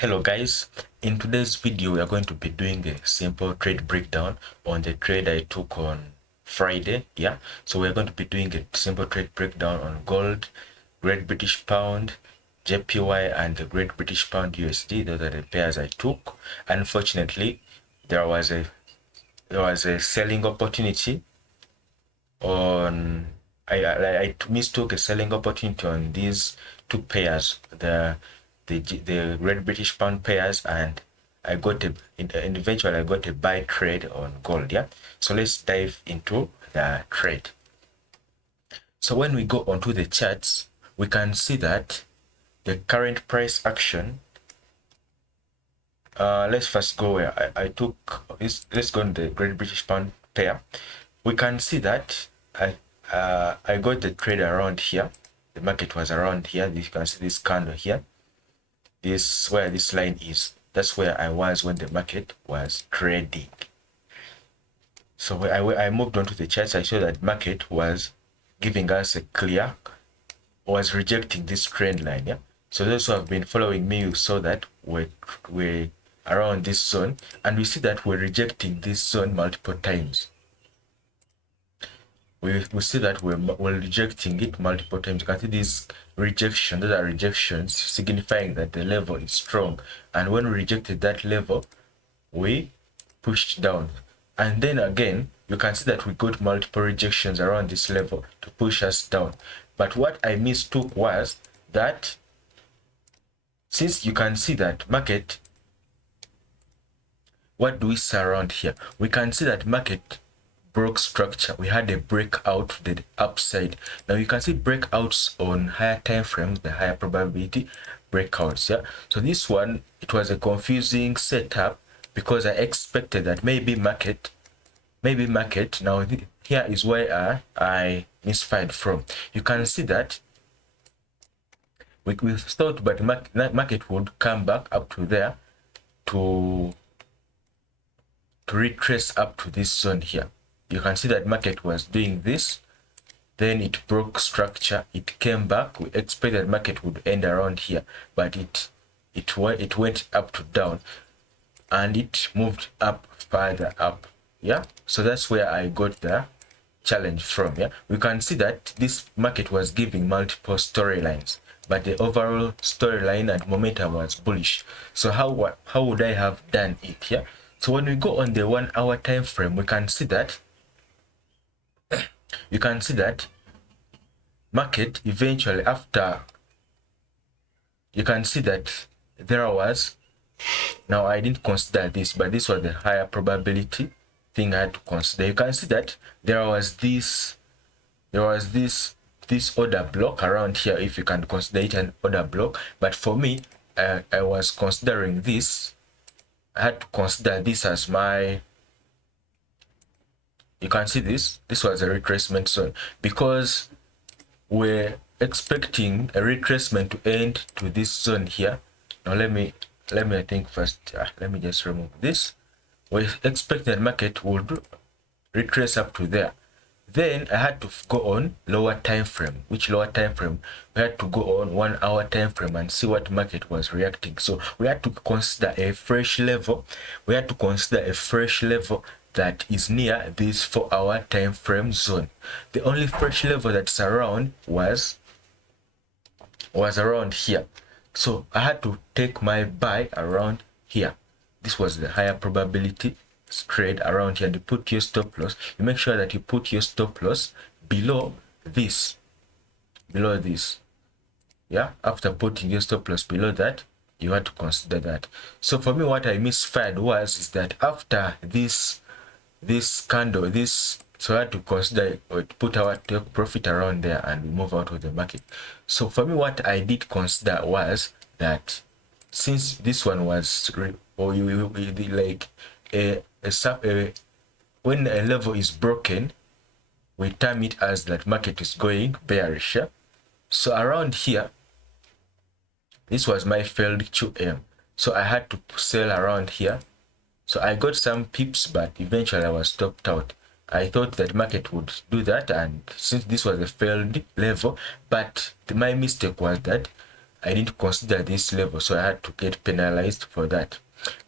Hello guys, in today's video we are going to be doing a simple trade breakdown on the trade I took on Friday. So we're going to be doing a simple trade breakdown on gold, Great British Pound, JPY and the Great British Pound USD. Those are the pairs I took. Unfortunately, there was a selling opportunity on I mistook a selling opportunity on these two pairs, the Great British Pound pairs, and I got and eventually I got a buy trade on gold. So let's dive into the trade. So when we go onto the charts, we can see that the current price action. Let's first go where I took this. Let's go on the Great British Pound pair. We can see that I got the trade around here. The market was around here. You can see this candle here. This where this line is. That's where I was when the market was trading. So I moved on to the charts. I saw that market was giving us a clear, was rejecting this trend line. So those who have been following me, you saw that we're around this zone, and we see that we're rejecting this zone multiple times. We see that we're rejecting it multiple times. You can see this rejection. Those are rejections signifying that the level is strong, and when we rejected that level, we pushed down. And then again, you can see that we got multiple rejections around this level to push us down. But what I mistook was that, since you can see that market, what do we see around here? We can see that market broke structure. We had a breakout to the upside. Now you can see breakouts on higher time frames, the higher probability breakouts. So this one, it was a confusing setup because I expected that maybe market. Now here is where I misfired from. You can see that we thought, but market would come back up to there to retrace up to this zone here. You can see that market was doing this, then it broke structure, it came back. We expected market would end around here, but it went up to down, and it moved up further up. So that's where I got the challenge from. We can see that this market was giving multiple storylines, but the overall storyline and momentum was bullish. So how would I have done it here? So when we go on the 1 hour time frame, we can see that market eventually, after, you can see that there was, now I didn't consider this, but this was the higher probability thing I had to consider. You can see that there was this order block around here, if you can consider it an order block. But for me, I was considering this. I had to consider this as my, you can see this was a retracement zone, because we're expecting a retracement to end to this zone here. Now let me I think first, let me just remove this. We expect that market would retrace up to there. Then I had to go on lower time frame. Which lower time frame? We had to go on 1 hour time frame and see what market was reacting. So we had to consider a fresh level. That is near this 4 hour time frame zone. The only fresh level that's around was around here. So I had to take my buy around here. This was the higher probability trade around here. And you put your stop loss. You make sure that you put your stop loss below this. After putting your stop loss below that, you had to consider that. So for me, what I misfired is that after this candle, so I had to consider or put our take profit around there and move out of the market. So for me, what I did consider was that since this one was, or like when a level is broken, we term it as that market is going bearish. So around here, this was my failed QM. So I had to sell around here. So I got some pips, but eventually I was stopped out. I thought that market would do that, and since this was a failed level, but my mistake was that I didn't consider this level, so I had to get penalized for that.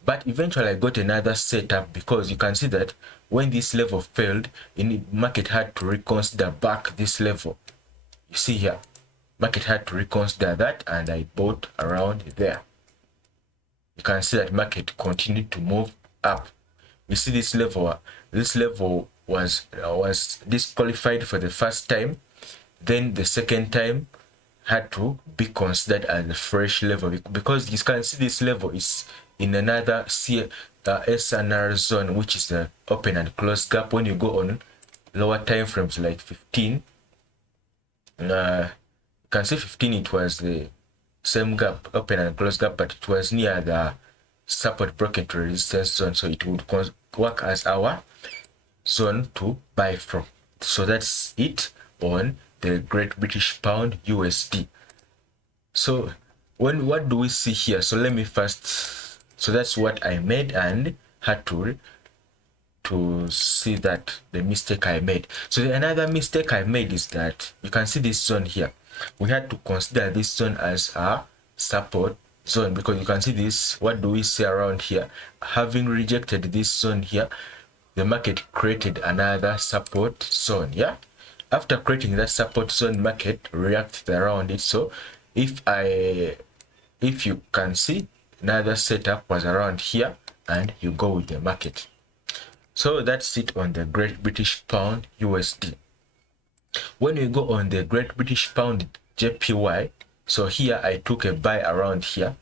But eventually I got another setup, because you can see that when this level failed, the market had to reconsider back this level. You see here, market had to reconsider that, and I bought around there. You can see that market continued to move up. You see this level was disqualified for the first time. Then the second time had to be considered as a fresh level, because you can see this level is in another SNR zone, which is the open and close gap. When you go on lower time frames like 15, you can see 15, it was the same gap, open and close gap, but it was near the support broken to resistance zone, so it would work as our zone to buy from. So that's it on the Great British Pound USD. So what do we see here? So let me first, so that's what I made and had to see that the mistake I made. So another mistake I made is that you can see this zone here. We had to consider this zone as a support zone, because you can see this. What do we see around here? Having rejected this zone here, the market created another support zone. Yeah, after creating that support zone, market reacted around it. So if you can see, another setup was around here, and you go with the market. So that's it on the Great British Pound USD. When we go on the Great British Pound JPY, so here I took a buy around here.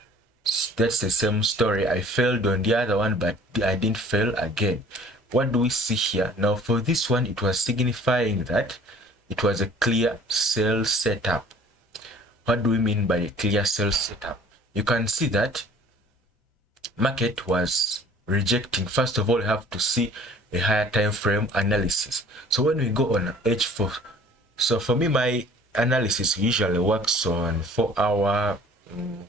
That's the same story. I failed on the other one, but I didn't fail again. What do we see here? Now for this one, it was signifying that it was a clear sell setup. What do we mean by a clear sell setup? You can see that market was rejecting. First of all, you have to see a higher time frame analysis. So when we go on H4, so for me, my analysis usually works on 4 hour,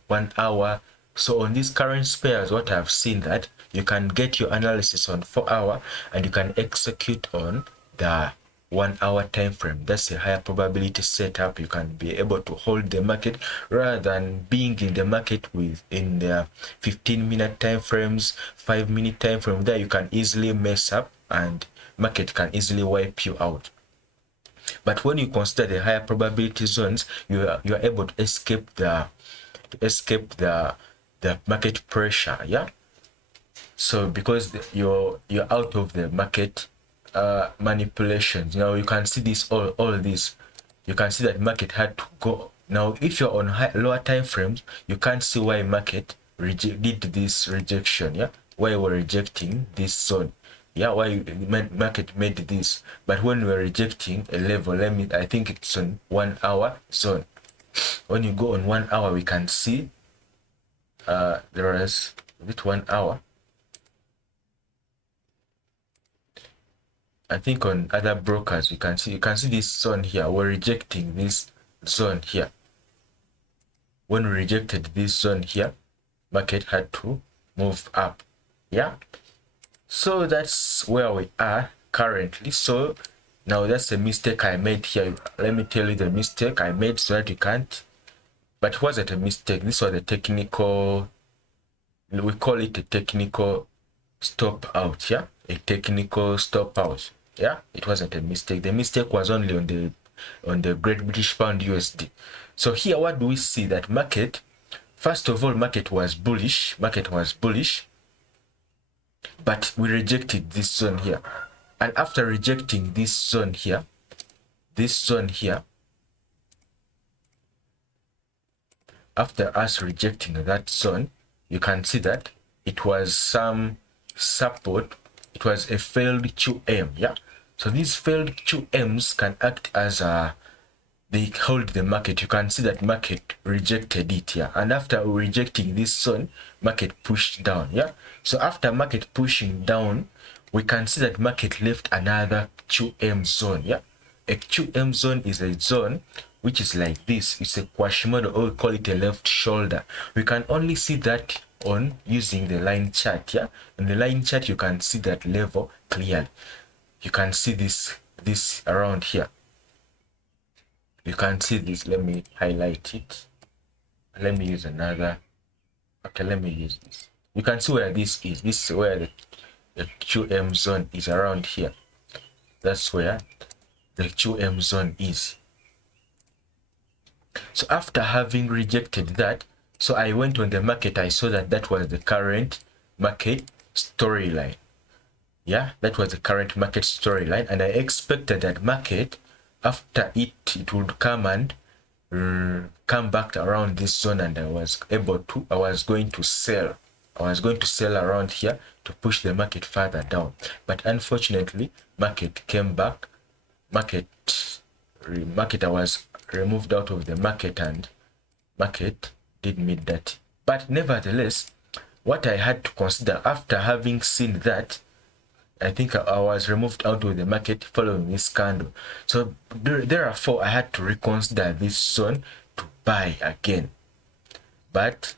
1 hour. So on these current pairs, what I've seen that you can get your analysis on 4 hour, and you can execute on the 1 hour time frame. That's a higher probability setup. You can be able to hold the market rather than being in the market in the 15-minute time frames, 5-minute time frame. There you can easily mess up, and market can easily wipe you out. But when you consider the higher probability zones, you are able to escape the market pressure. Yeah, so because you're out of the market manipulations. Now you can see this, all this, you can see that market had to go. Now if you're on lower time frames, you can't see why market did this rejection. Yeah, why we're rejecting this zone. Yeah, why market made this. But when we're rejecting a level, I think it's on 1 hour zone. When you go on 1 hour, we can see there is 1 hour. I think on other brokers, you can see this zone here. We're rejecting this zone here. When we rejected this zone here, market had to move up. Yeah, so that's where we are currently. So now that's a mistake I made here. Let me tell you the mistake I made so that you can't. But it wasn't a mistake. This was a technical, we call it a technical stop out. Yeah, a technical stop out. Yeah, it wasn't a mistake. The mistake was only on the Great British Pound USD. So here, what do we see? That market, first of all, market was bullish. But we rejected this zone here. And after rejecting this zone here, after us rejecting that zone, you can see that it was some support. It was a failed QM. Yeah, so these failed QMs can act as they hold the market. You can see that market rejected it here, and after rejecting this zone, market pushed down. Yeah, so after market pushing down, we can see that market left another QM zone. Yeah, a QM zone is a zone which is like this. It's a Quasimodo, or we call it a left shoulder. We can only see that on using the line chart. Yeah, in the line chart you can see that level clearly. You can see this around here. You can see this. Let me highlight it. Let me use another. Okay, let me use this. You can see where this is. This is where the QM zone is, around here. That's where the QM zone is. So after having rejected that, so I went on the market. I saw that that was the current market storyline. Yeah, that was the current market storyline, and I expected that market, after it would come and come back around this zone, and I was going to sell. I was going to sell around here to push the market further down. But unfortunately, market came back. Market I was removed out of the market, and market did meet that. But nevertheless, what I had to consider after having seen that, I think I was removed out of the market following this candle. So therefore, I had to reconsider this zone to buy again. But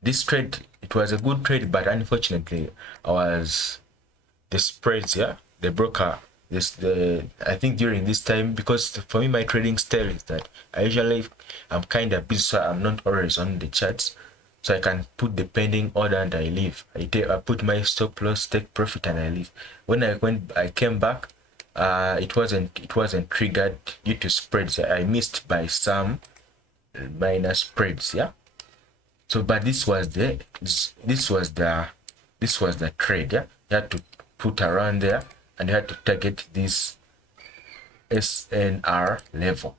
this trade, it was a good trade, but unfortunately, the spreads, yeah, the broker, I think during this time, because for me, my trading style is that I'm kind of busy, so I'm not always on the charts. So I can put the pending order and I leave. I put my stop loss, take profit, and I leave. When I came back, it wasn't triggered due to spreads. I missed by some minor spreads, yeah. So, but this was the trade, yeah. You had to put around there, and you had to target this SNR level.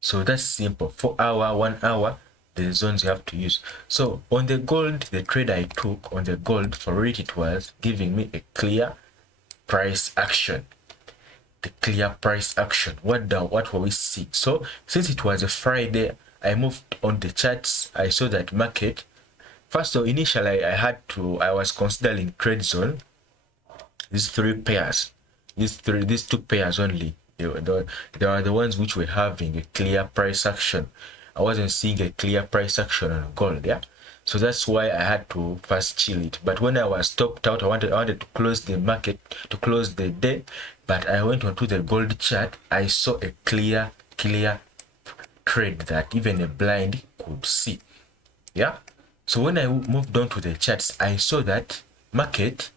So that's simple. 4 hour, 1 hour, the zones you have to use. So on the gold, the trade I took on the gold, for it was giving me a clear price action. The clear price action. What were we seeing? So since it was a Friday, I moved on the charts. I saw that market. First of all, initially I was considering trade zone. These three pairs, these two pairs only. They are the ones which were having a clear price action. I wasn't seeing a clear price action on gold, yeah. So that's why I had to first chill it. But when I was stopped out, I wanted to close the market, to close the day. But I went onto the gold chart. I saw a clear trade that even a blind could see, yeah. So when I moved on to the charts, I saw that market.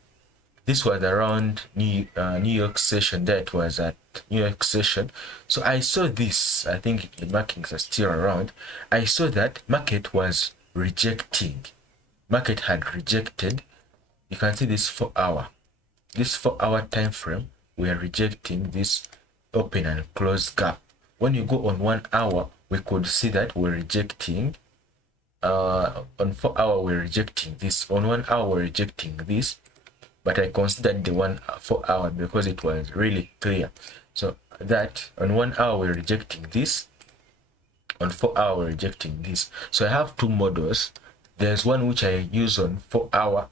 This was around New York session. That was at New York session. So I saw this. I think the markings are still around. I saw that market was rejecting. Market had rejected. You can see this 4 hour. This 4 hour time frame, we are rejecting this open and close gap. When you go on 1 hour, we could see that we're rejecting. On 4 hour, we're rejecting this. On 1 hour, we're rejecting this. But I considered the 4 hour because it was really clear. So that on 1 hour we're rejecting this, on 4 hour we're rejecting this. So I have two models. There's one which I use on 4 hour,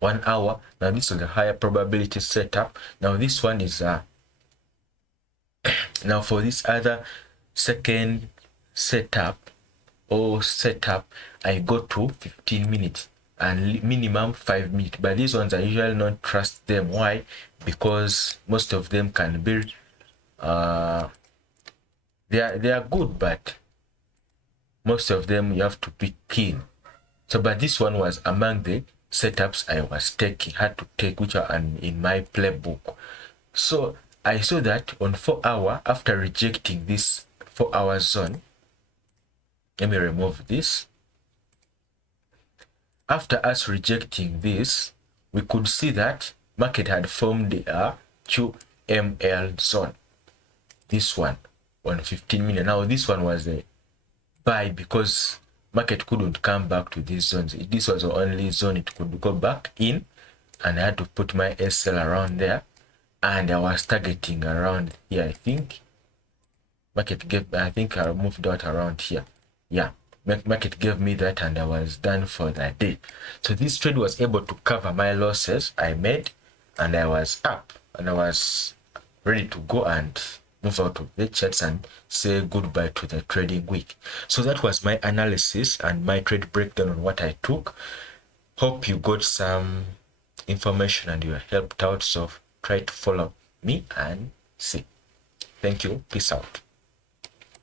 1 hour. Now this is the higher probability setup. Now this one is now for this other second setup I go to 15 minutes and minimum 5 minutes. But these ones I usually not trust them. Why? Because most of them can be they are good, but most of them you have to be keen. So but this one was among the setups I was had to take, which are in my playbook. So I saw that on 4 hour, after rejecting this 4 hour zone, let me remove this. After us rejecting this, we could see that market had formed a QML zone. This one on 15 minutes. Now this one was a buy because market couldn't come back to these zones. This was the only zone it could go back in, and I had to put my SL around there, and I was targeting around here. I think I moved out around here. Yeah, market gave me that, and I was done for that day. So this trade was able to cover my losses I made, and I was up, and I was ready to go and move out of the charts and say goodbye to the trading week. So that was my analysis and my trade breakdown on what I took. Hope you got some information and you are helped out. So try to follow me and see. Thank you. Peace out.